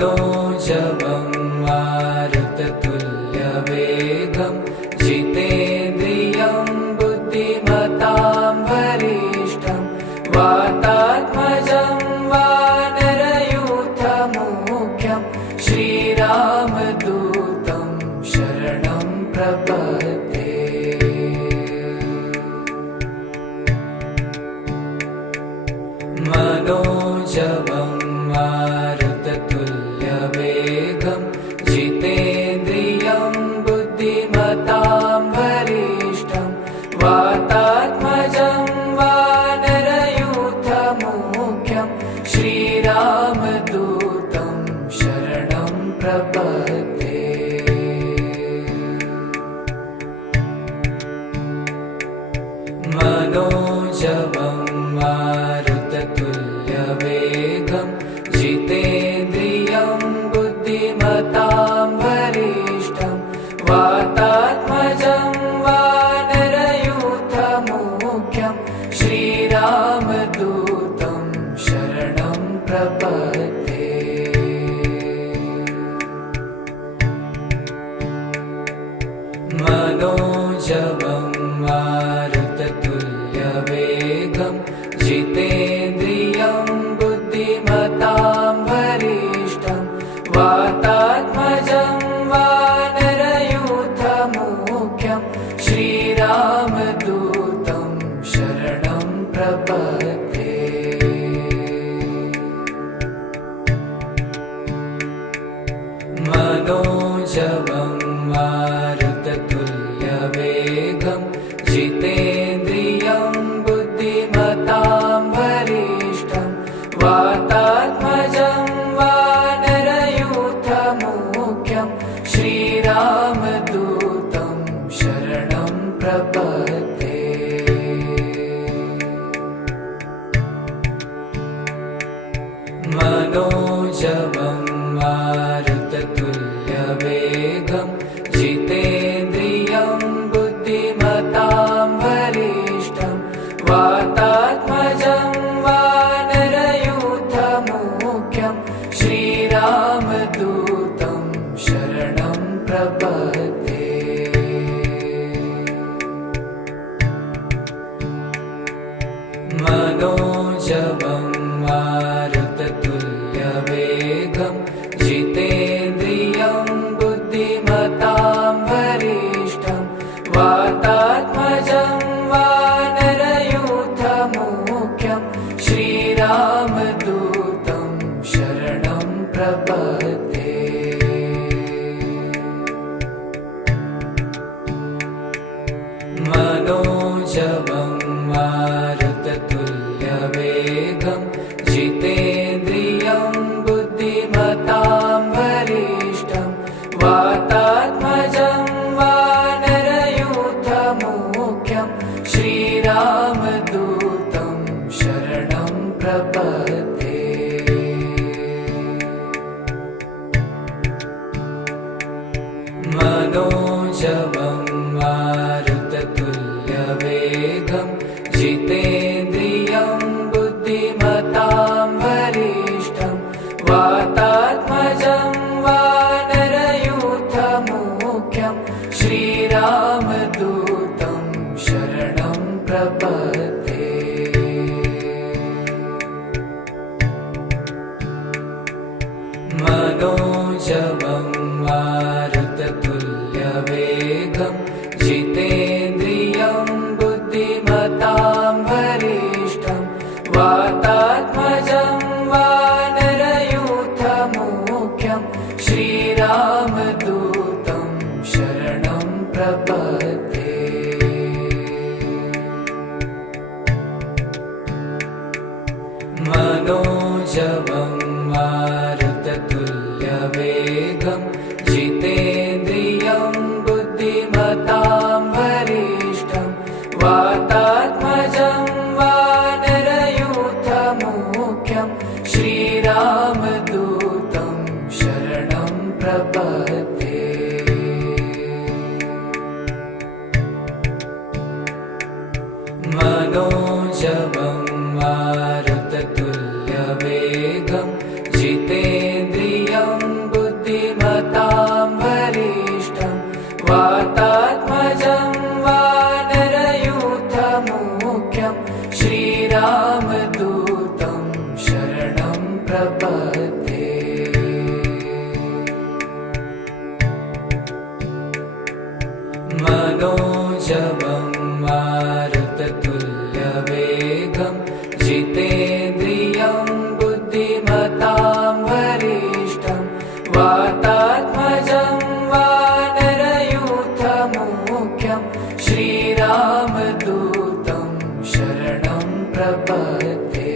मनोजवं मारुततुल्यवेगं जितेन्द्रियं बुद्धिमतां वरिष्ठं वातात्मजं वानरयूथमुख्यं श्रीरामदूतं शरणं प्रपद्ये। मनोजवं मारुततुल्यवेगं जितेन्द्रियं बुद्धिमतां वरिष्ठं वातात्मजं वानरयूथमुख्यं श्रीरामदूतं शरणं प्रपद्ये। मनोजवं मारुततुल्यवेगं जितेन्द्रियं बुद्धिमतां वरिष्ठं वातात्मजं वानरयूथमुख्यं श्रीरामदूतं शरणं प्रपद्ये। मनोजवं मारुततुल्यवेगं जितेन्द्रियं बुद्धिमतां वरिष्ठं वातात्मजं वानरयूथमुख्यं श्रीरामदूतं शरणं प्रपद्ये। मनोजवं मारुततुल्यवेगं जितेन्द्रियं बुद्धिमतां वरिष्ठं वातात्मजं वानरयूथमुख्यं श्रीरामदूतं शरणं प्रपद्ये। मनोजवं मारुततुल्यवेगं जितेन्द्रियं बुद्धिमतां वरिष्ठं वातात्मजं वानरयूथमुख्यं श्रीरामदूतं शरणं प्रपद्ये। मनोजवं मारुततुल्यवेगं जितेन्द्रियं बुद्धिमतां वरिष्ठं वातात्मजं वानरयूथमुख्यं श्रीरामदूतं शरणं प्रपद्ये। मनोजवं मारुततुल्यवेगं जितेन्द्रियं बुद्धिमतां वरिष्ठं वातात्मजं वानरयूथमुख्यं श्रीरामदूतं शरणं प्रपद्ये। मनोजवं मारुततुल्यवेगं जितेन्द्रियं मुख्यं श्रीरामदूतं शरणं प्रपद्ये। मनोजवं मारुततुल्यवेगं जितेन्द्रियं बुद्धिमतां वरिष्ठं वातात्मजं वानरयूथमुख्यं श्रीरामदूतं शरणं प्रपद्ये।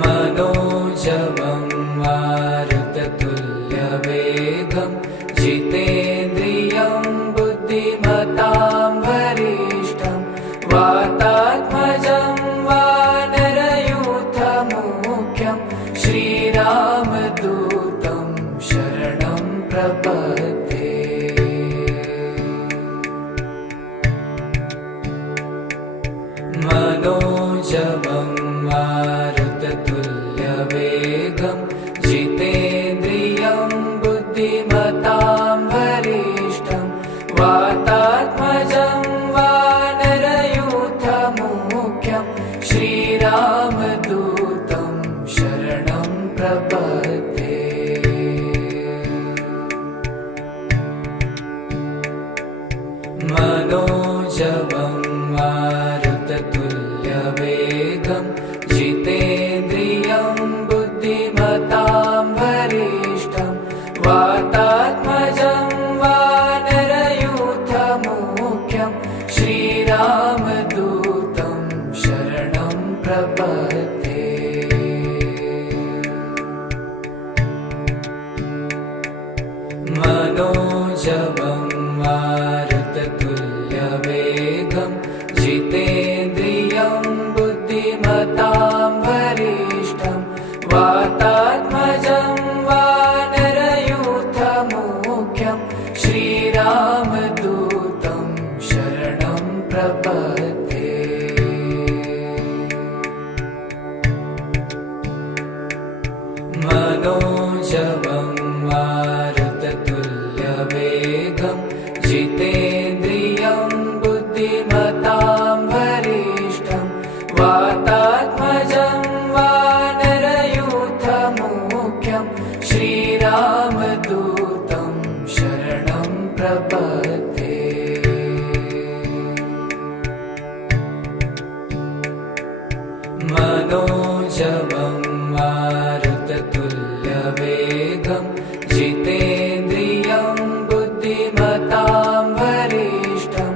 मनोजवं मारुततुल्यवेगं जितेन्द्रियं बुद्धिमतां वरिष्ठं वातात्मजं वानरयूथमुख्यं श्रीरामदूतं शरणं प्रपद्ये। मनोजवं मारुततुल्यवेगं जितेन्द्रियं बुद्धिमतां वरिष्ठं वातात्मजं वानरयूथमुख्यं श्रीरामदूतं शरणं प्रपद्ये। मनोजवं मारुततुल्यवेगं जितेन्द्रियं बुद्धिमतां वरिष्ठं वातात्मजं वानरयूथमुख्यं श्रीरामदूतं शरणं प्रपद्ये। मनोजवं मारुततुल्यवेगं जितेन्द्रियं बुद्धिमतां वरिष्ठं वातात्मजं वानरयूथमुख्यं श्रीरामदूतं शरणं प्रपद्ये। मनोजवं मारुततुल्यवेगं जितेन्द्रियं बुद्धिमतां वरिष्ठं वातात्मजं वानरयूथमुख्यं श्रीरामदूतं शरणं प्रपद्ये। मनोजवं मारुततुल्यवेगं जितेन्द्रियं बुद्धिमतां वरिष्ठं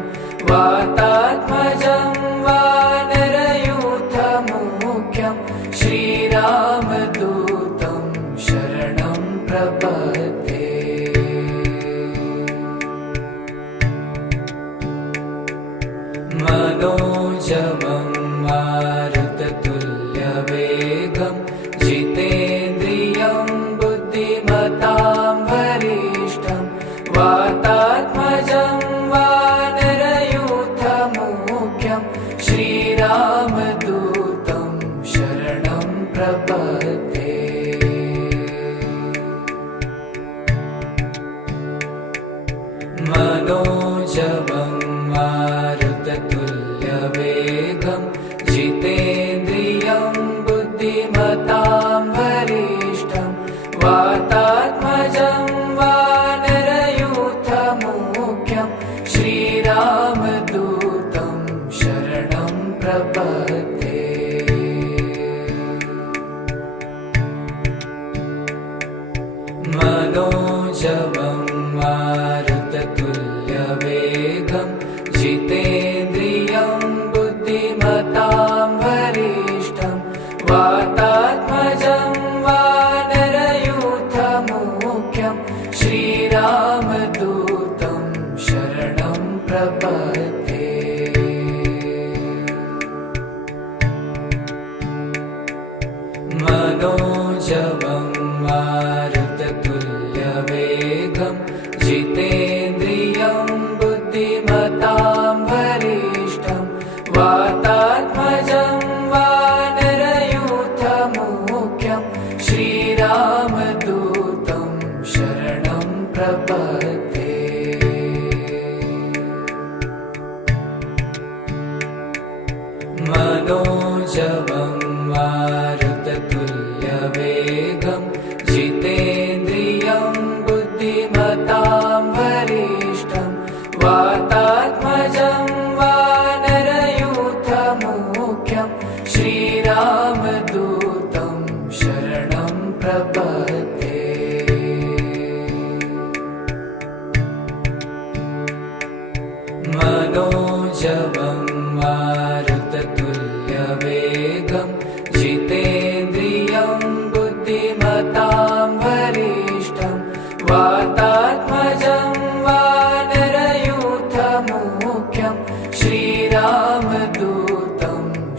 वातात्मजं वानरयूथमुख्यं श्रीरामदूतं शरणं प्रपद्ये। मनोजवं मारुततुल्यवेगं जितेन्द्रियं बुद्धिमतां वरिष्ठं वातात्मजं वानरयूथमुख्यं श्रीरामदूतं शरणं प्रपद्ये। मनोजवं मारुततुल्यवेगं जितेन्द्रियं बुद्धिमतां वरिष्ठं वातात्मजं वानरयूथमुख्यं श्रीरामदूतं शरणं प्रपद्ये। मनोजवं मारुततुल्यवेगं जितेन्द्रियं बुद्धिमतां वरिष्ठं वातात्मजं वानरयूथमुख्यं श्रीरामदूतं शरणं प्रपद्ये। मनोजवं मारुततुल्यवेगं जितेन्द्रियं बुद्धिमतां वरिष्ठं वातात्मजं वानरयूथमुख्यं श्रीरामदूतं शरणं प्रपद्ये। मनोजवं मारुततुल्यवेगं जितेन्द्रियं बुद्धिमतां वरिष्ठं वातात्मजं वानरयूथमुख्यं श्रीरामदूतं शरणं प्रपद्ये। मनोजवं मारुततुल्यवेगं जितेन्द्रियं बुद्धिमतां वरिष्ठं वातात्मजं वानरयूथमुख्यं श्रीरामदूतं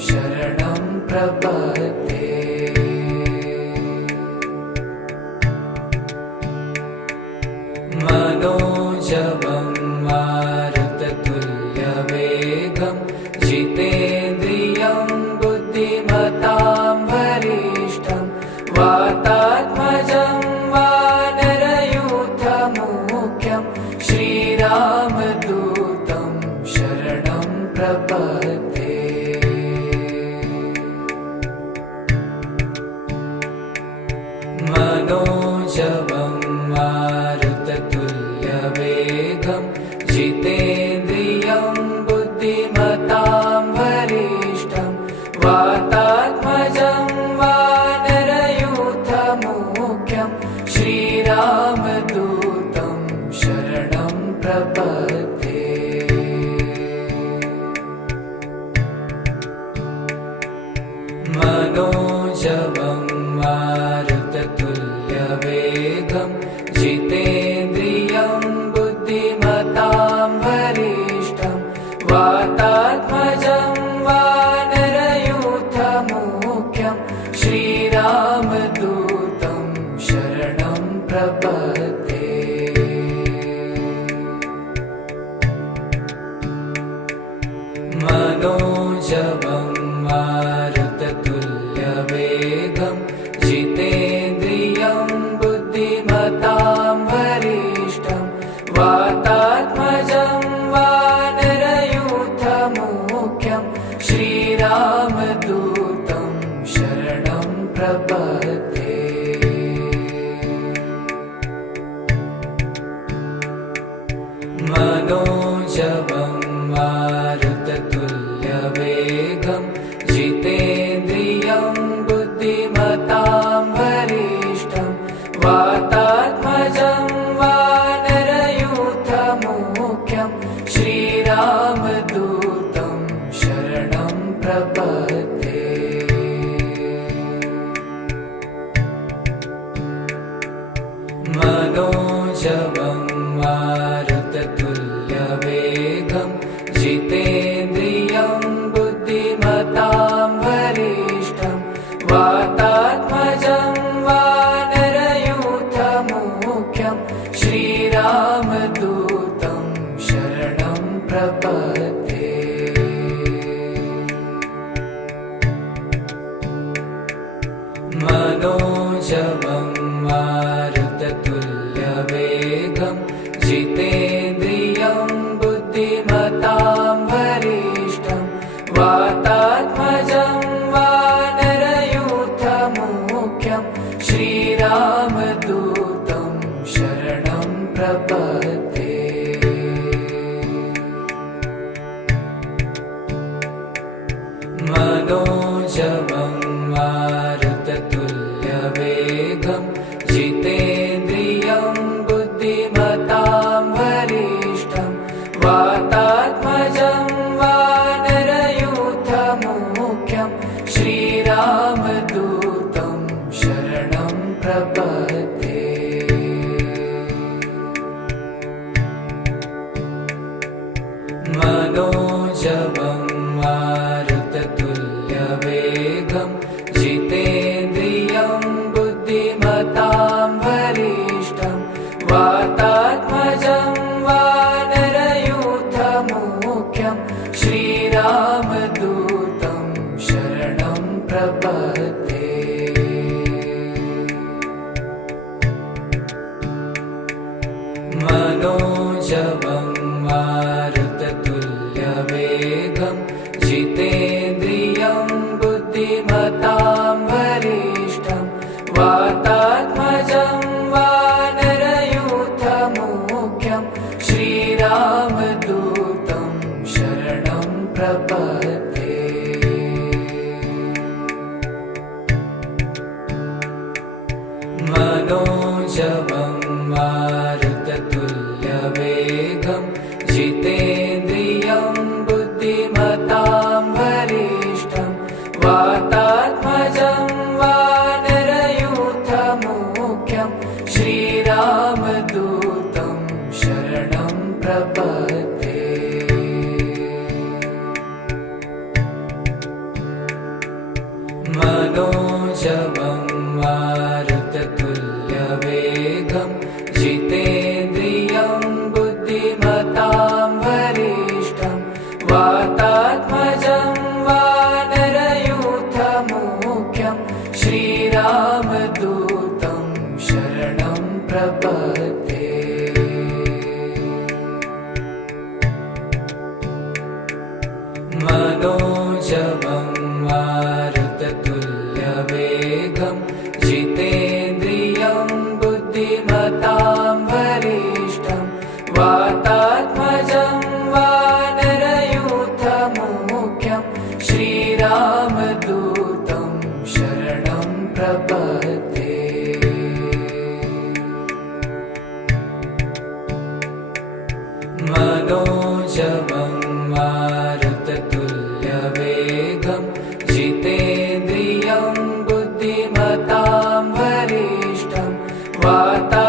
शरणं प्रपद्ये। मनोजवं मारुततुल्यवेगं जितेन्द्रियं बुद्धिमतां वरिष्ठं वातात्मजं वानरयूथमुख्यं श्रीरामदूतं शरणं प्रपद्ये। मनोजवं मारुततुल्यवेगं जितेन्द्रियं बुद्धिमतां वरिष्ठं वातात्मजं वानरयूथमुख्यं श्रीरामदूतं शरणं प्रपद्ये। मनोजवं मारुततुल्यवेगं जितेन्द्रियं बुद्धिमतां वरिष्ठं वातात्मजं वानरयूथमुख्यं श्रीरामदूतं शरणं प्रपद्ये। मनोजवं मारुततुल्यवेगं जितेन्द्रियं बुद्धिमतां वरिष्ठं वातात्मजं वानरयूथमुख्यं श्रीरामदूतं शरणं प्रपद्ये। मनोजवं मारुततुल्यवेगं जितेन्द्रियं बुद्धिमतां वरिष्ठं वातात्मजं वानरयूथमुख्यं श्रीरामदूतं शरणं प्रपद्ये। मनोजवं मारुततुल्यवेगं जितेन्द्रियं बुद्धिमतां वरिष्ठं वातात्मजं वानरयूथमुख्यं श्रीरामदूतं शरणं प्रपद्ये। मनोजवं मारुततुल्यवेगं जितेन्द्रियं बुद्धिमतां वरिष्ठं वातात्मजं वानरयूथमुख्यं श्रीरामदूतं शरणं प्रपद्ये। मनोजवं मारुततुल्यवेगं जितेन्द्रियं बुद्धिमतां वरिष्ठं वातात्मजं वानरयूथमुख्यं श्रीरामदूतं शरणं प्रपद्ये। मनोजवं मारुततुल्यवेगं जितेन्द्रियं बुद्धिमतां वरिष्ठं वातात्मजं वानरयूथमुख्यं श्रीरामदूतं शरणं प्रपद्ये। मनोजवं मारुततुल्यवेगं जितेन्द्रियं प्रपद्ये। मनोजवं मारुततुल्यवेगं जितेन्द्रियं बुद्धिमतां वरिष्ठं वातात्मजं वानरयूथमुख्यं श्रीरामदूतं शरणं प्रपद्ये। मनोजवं मारुततुल्यवेगं जितेन्द्रियं बुद्धिमतां वरिष्ठं वातात्मजं वानरयूथमुख्यं श्रीरामदूतं शरणं प्रपद्ये। मनोजवं मारुततुल्यवेगं जितेन्द्रियं बुद्धिमतां वरिष्ठं वातात्मजं वानरयूथमुख्यं श्रीरामदूतं शरणं प्रपद्ये। मनोजवं मारुततुल्यवेगं जितेन्द्रियं बुद्धिमतां वरिष्ठं वाता